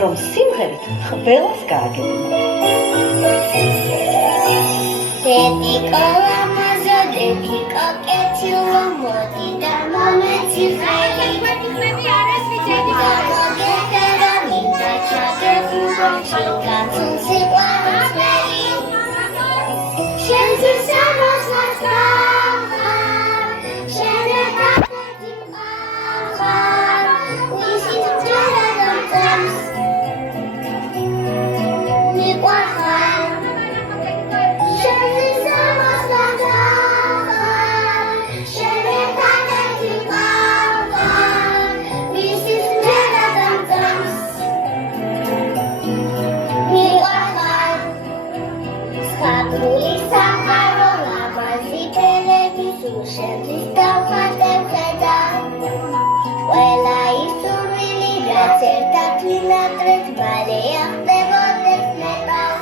რომ სიმღერით ყველას გააგებინა. დედი კოლამაზო, დედი კოკეთილო, მოდი და მომეციხელი. გამოგეტერა, მინდა ჩაგეხურო, შიგაცულ სიყვარულს მერი. შენთვის სამოსლად ვახარ, შენებად ერთი მყავხარ, ვისით მჯერა დამწემს მიყვარხარ. შენთვის სამოსლად ვახარ, შენებად ერთი მყავხარ, ვისით მჯერა დამწემს მიყვარხარ. Skapuli saharo, lamazi pelebis, ushenzis davxadeb ხედა. ყველა ისურვილი, რაც ერთად ვინატრეთ, მალე ახდებოდეს მეტად.